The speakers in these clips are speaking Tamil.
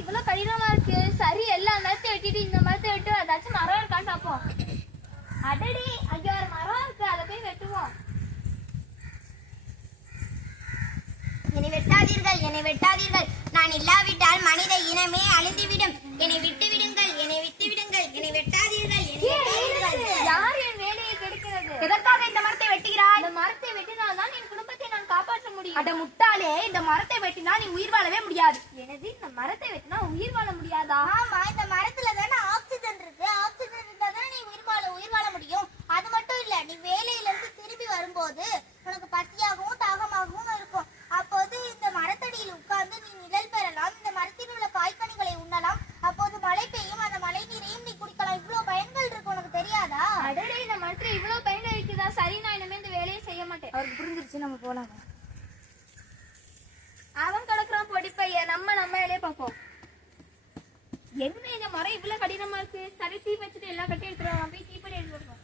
இவ்வளவு கடினமா இருக்கு. சரி, எல்லா மரத்தை வெட்டிட்டு இந்த மரத்தை வெட்டு, ஏதாச்சும் மரம் இருக்கான்னு பாப்போம். அடடி, ஐயோ ஒரு மரம் இருக்கு, அதை போய் வெட்டுவோம். என்னை வெட்டாதீர்கள், என்னை வெட்டாதீர்கள். நான் இல்லாவிட்டால் மனித இனமே அழிந்துவிடும். என்னை விட்டு விடுங்கள், என்னை விட்டு விடுங்கள். என்னை வெட்டாதீர்கள், என்னை வெட்டாதீர்கள். யார் என் வேலையை கெடுக்கிறது? எதற்காக இந்த மரத்தை வெட்டுகிறாய்? இந்த மரத்தை வெட்டினால்தான் என் குடும்பத்தை நான் காப்பாற்ற முடியும். அட முட்டாளே, இந்த மரத்தை வெட்டினால் நீ உயிர் வாழவே முடியாது. எனது இந்த மரத்தை வெட்டினா உயிர் வாழ முடியாதா? ஆமா, இந்த மரத்துல தானே ஆக்சிஜன் இருக்கு. ஆக்சிஜன் இருந்தா தானே நீ உயிர் வாழ முடியும். அது மட்டும் இல்ல, நீ வேலையில இருந்து திரும்பி வரும்போது உனக்கு பசியாகவும் தாகமாகவும் இருக்கும். அப்போது இந்த மரத்தடியில் உட்கார்ந்து நீ நிழல் பெறலாம். இந்த மரத்தில் உள்ள காய்கனிகளை உண்ணலாம். அப்போது மழை பெய்யும், அந்த மழை நீரையும் நீ குடிக்கலாம். இவ்வளவு பயன்கள் இருக்கு, உனக்கு தெரியாதா? அடடே, இந்த மரத்துல இவ்வளவு பயன் இருக்குதா? சரி, நான் இனிமே இந்த வேலையை செய்ய மாட்டேன். அவருக்கு புரிஞ்சிருச்சு, நம்ம போலாம். அவன் கிடக்குறான் பொடிப்பைய, நம்ம வேலையை பார்ப்போம். என்ன இந்த மரம் இவ்வளவு கடினமா இருக்கு? சரி, தீ வச்சுட்டு எல்லாம் கட்டி எடுத்துருவாங்க. போய் தீப்படி எடுத்துருவோம்.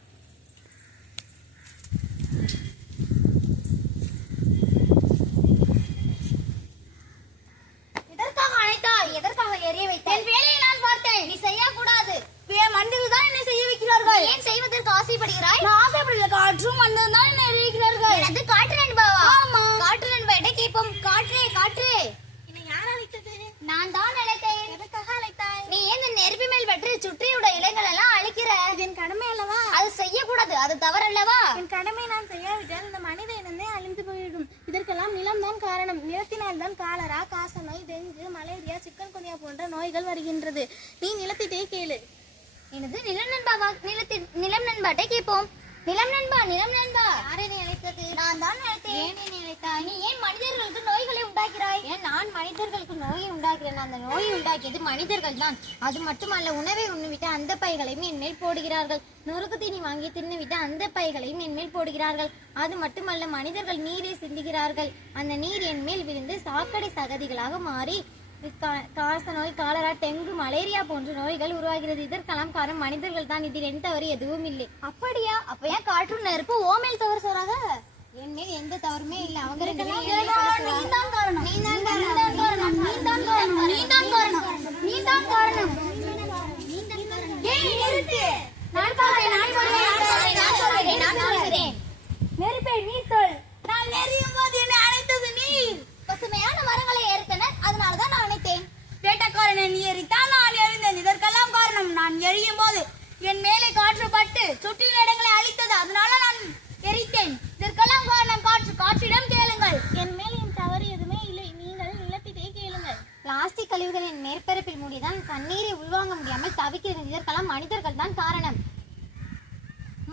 எதற்காக அழைத்தாய்? எதற்காக எரிய வைத்தாய்? என் வேலையை நான் பார்த்தேன், நீ செய்யக்கூடாது. மண்ணில்தான் என்னை செய்ய வைக்கிறார்கள். ஏன் செய்வதற்கு ஆசைப்படுகிறாய்? நான் ஆசைப்படல, காற்றும் மண்ணும் தான் என்னை எரிக்கிறார்கள். எனது காற்று நண்பாவா? ஆமா, காற்று நண்பா கேட்போம். காற்றே, காற்றே, என்னை யார் அழைத்தது? நான் தான் அழைத்தேன். எதற்காக அழைத்தாய்? நீ ஏன் இந்த நெருப்பி மேல் வெற்றி சுற்றியுள்ள இலைகள் எல்லாம் அழிக்கிற? என் கடமை அல்லவா? அது செய்யக்கூடாது, அது தவறல்லவா? என் கடமை நான் செய்யாவிட்டால் இந்த மனித இனமே அழிந்து போய்விடும். இதற்கெல்லாம் நிலம் தான் காரணம். நிலத்தினால் தான் காலரா, காசநோய், டெங்கு, மலேரியா, சிக்கன் குனியா போன்ற நோய்கள் வருகின்றது. நீ நிலத்திட்டே கேளு. எனது நிலம் நண்பாவா? நிலம் நண்பாட்டை கேட்போம். நிலம் நண்பா, நிலம் நண்பா, யார் என்னை அழைத்தது? நான் தான் அழைத்தேன். ஏன் என்னை அழைத்தாய்? நீ ஏன் மனிதர்களுக்கு நோய்களை உண்டாக்கிறாய்? ஏன் நான் மனிதர்களுக்கு நோயை உண்டாக்குறேன்? அந்த நோயை உண்டாக்கியது மனிதர்கள் தான். அது மட்டுமல்ல, உணவை உண்ணுவிட்டு அந்த பைகளையும் என் மேல் போடுகிறார்கள். நொறுக்கு தீனி வாங்கி தின்னுவிட்டு அந்த பைகளையும் என் மேல் போடுகிறார்கள். அது மட்டுமல்ல, மனிதர்கள் நீரை சிந்துகிறார்கள். அந்த நீர் என் மேல் விழுந்து சாக்கடை சகதிகளாக மாறி காசநோய், காலரா, டெங்கு, மலேரியா போன்ற நோய்கள் உருவாகிறது. இதற்கெல்லாம் காரணம் மனிதர்கள் தான். இதில் எந்த தவறு எதுவும் இல்லை. அப்படியா? அப்ப ஏன் காற்று நெருப்பு ஓமேல் தவறு சொல்றாங்க? என் மேல் எந்த தவறுமே இல்லை. அவங்க ரெண்டு பேரும் நீதான் காரணம். நீதான் காரணம். நீதான் காரணம். நீதான் காரணம். நீதான் காரணம். ஏய், நிறுத்து. நான் சொல்கிறேன். நெருப்பை நீ சொல். நான் நெறியும் போது என்னை அழைத்தது நீர். பசுமையான மரங்களை ஏறித்தனர், அதனாலதான் நான் அழைத்தேன். வேட்டக்காரனை நீ எரித்தால் நான் எரிந்தேன். இதற்கெல்லாம் காரணம் நான் எரியும் போது என் மேலே காற்று பட்டு சுற்றியுள்ள இடங்களை அழித்தது, அதனால நான் எரித்தேன். இதற்கெல்லாம் காரணம் காற்று. காற்றிடம் கேளுங்கள். என் மேல் என் தவறு எதுவுமே இல்லை. நீங்கள் நிலத்திட்டே கேளுங்கள். பிளாஸ்டிக் கழிவுகளின் மேற்பரப்பில் மூடிதான் தண்ணீரை உள்வாங்க முடியாமல் தவிக்கிறது. இதற்கெல்லாம் மனிதர்கள் தான் காரணம்.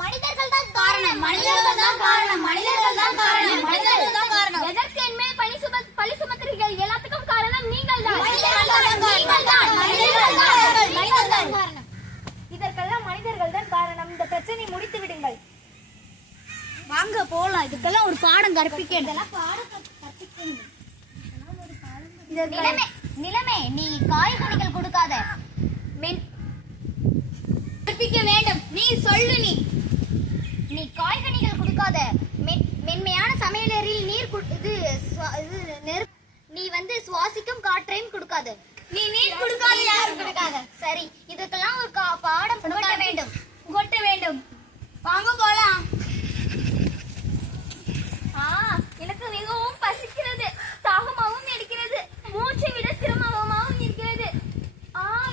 மனிதர்கள் தான் காரணம். மனிதர்கள் தான் காரணம். மனிதர்கள் தான் காரணம். மனிதர்கள் தான் காரணம். எதற்கு என் மேல் பழி சுமத்துறீர்கள்? எல்லாத்துக்கும் காரணம் நீங்கள் தான். இதற்கெல்லாம் மனிதர்கள் தான் காரணம். இந்த பிரச்சனை முடித்து விடுங்கள். வாங்க போலாம். இதுக்கெல்லாம் ஒரு பாடம் கற்பிக்க. நிலைமை நீ காய்கனிகள் கொடுக்காத. கற்பிக்க வேண்டும். நீ சொல்லு. நீ காய்கனிகள் கொடுக்காத. மென்மையான சமையலறையில் நீ வந்து சுவாசிக்கும் காற்றையும் கொடுக்காது. நீ நீர் கொடுக்காத, யாரும் கொடுக்காத. சரி, இதுக்கெல்லாம் ஒரு பாடம் புகட்ட வேண்டும். வாங்க போலாம். எனக்கு மிகவும் பசிக்கிறது, தாகமாகவும் இருக்கிறது, மூச்சை விட சிரமமாகவும் இருக்கிறது.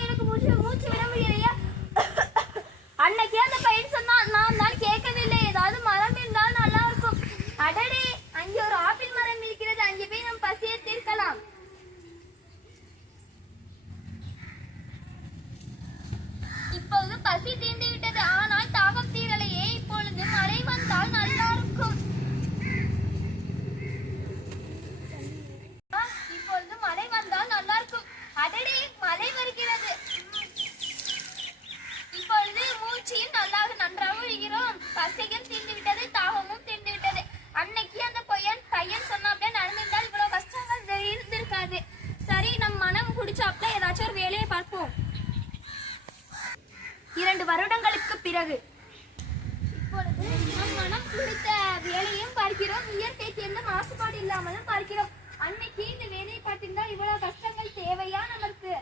எனக்கு மூச்சு விட முடியலையா? அன்னைக்கே அந்த பையன் சொன்னான், நான் தான் கேட்கவில்லை. ஏதாவது மரம் இருந்தால் நல்லா இருக்கும். அடடே, அங்கே ஒரு ஆப்பிள் மரம் இருக்கிறது. அங்கே போய் நம் பசியை தீர்க்கலாம். இப்போது பசி தீர்ந்து விட்டது, ஆனால் தாகம் தீரலையே. இப்பொழுது மழை வந்தால் நல்லா இருக்கும். இப்பொழுது மழை வந்தால் நல்லா இருக்கும். அடடே, மழை வருகிறது. இப்பொழுது மூச்சையும் நன்றாக விழுகிறோம். பசியும் தீர்ந்து விட்டது, தாகமும் தீர்ந்து விட்டது. அன்னைக்கு அந்த பையன் சொன்னாப்ல நடந்திருந்தால் இவ்வளவு கஷ்டங்கள் இருந்திருக்காது. சரி, நம் மனம் குடிச்சாப்ல ஏதாச்சும் ஒரு வேலையை பார்ப்போம். 2 வருடங்களுக்கு பிறகு இப்பொழுது நம் மனம் குடித்த வேலையும் பார்க்கிறோம். இயற்கைக்கு எந்த மாசுபாடு இல்லாமலும் பார்க்கிறோம். அன்னைக்கு இந்த வேலையை பார்த்திருந்தால் இவ்வளவு கஷ்டங்கள் தேவையா நமக்கு?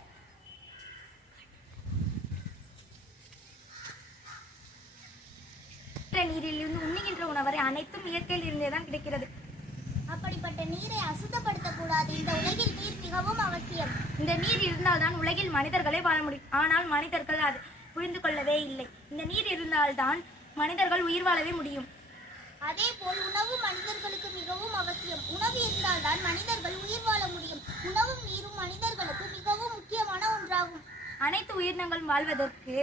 அனைத்தும் இயற்கையில் இருந்தேதான் கிடைக்கிறது. அப்படிப்பட்ட நீரை அசுத்தப்படுத்த கூடாது. இந்த உலகில் நீர் மிகவும் அவசியம். இந்த நீர் இருந்தால்தான் உலகில் மனிதர்களே வாழ முடியும். ஆனால் மனிதர்கள் அது புரிந்து கொள்ளவே இல்லை. இந்த நீர் இருந்தால்தான் மனிதர்கள் உயிர் வாழவே முடியும். அதே போல் உணவு மனிதர்களுக்கு மிகவும் அவசியம். உணவு இருந்தால்தான் மனிதர்கள் உயிர் வாழ முடியும். உணவும் நீரும் மனிதர்களுக்கு மிகவும் முக்கியமான ஒன்றாகும். அனைத்து உயிரினங்களும் வாழ்வதற்கு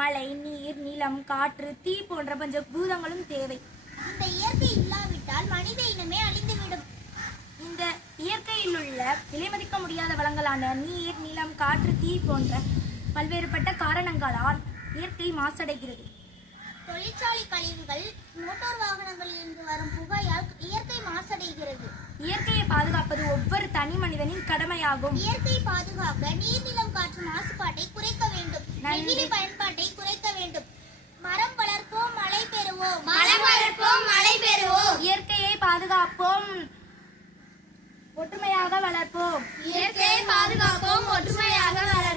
மழை, நீர், நிலம், காற்று, தீ போன்ற பஞ்ச பூதங்களும் தேவை. இந்த இயற்கை இல்லாவிட்டால் மனித இனமே அழிந்துவிடும். இந்த இயற்கையில் உள்ள விலைமதிக்க முடியாத வளங்களான நீர், நிலம், காற்று, தீ போன்ற பல்வேறுபட்ட காரணங்களால் இயற்கை மாசடைகிறது. தொழிற்சாலை கழிவுகள், மோட்டார் வாகனங்களிலிருந்து வரும் புகையால் இயற்கை மாசடைகிறது. இயற்கையை பாதுகாப்பது ஒவ்வொரு தனி மனிதனின் கடமையாகும். இயற்கையை பாதுகாக்க நீர், நிலம், காற்று மாசுபாட்டை குறைக்க வேண்டும். நெகிழி பயன்பாட்டை குறைக்க வேண்டும். மரம் வளர்ப்போம், மழை பெறுவோம். மரம் வளர்ப்போம், மழை பெறுவோம். இயற்கையை பாதுகாப்போம், ஒற்றுமையாக வளர்ப்போம். இயற்கையை பாதுகாப்போம், ஒற்றுமையாக வளர்ப்போம்.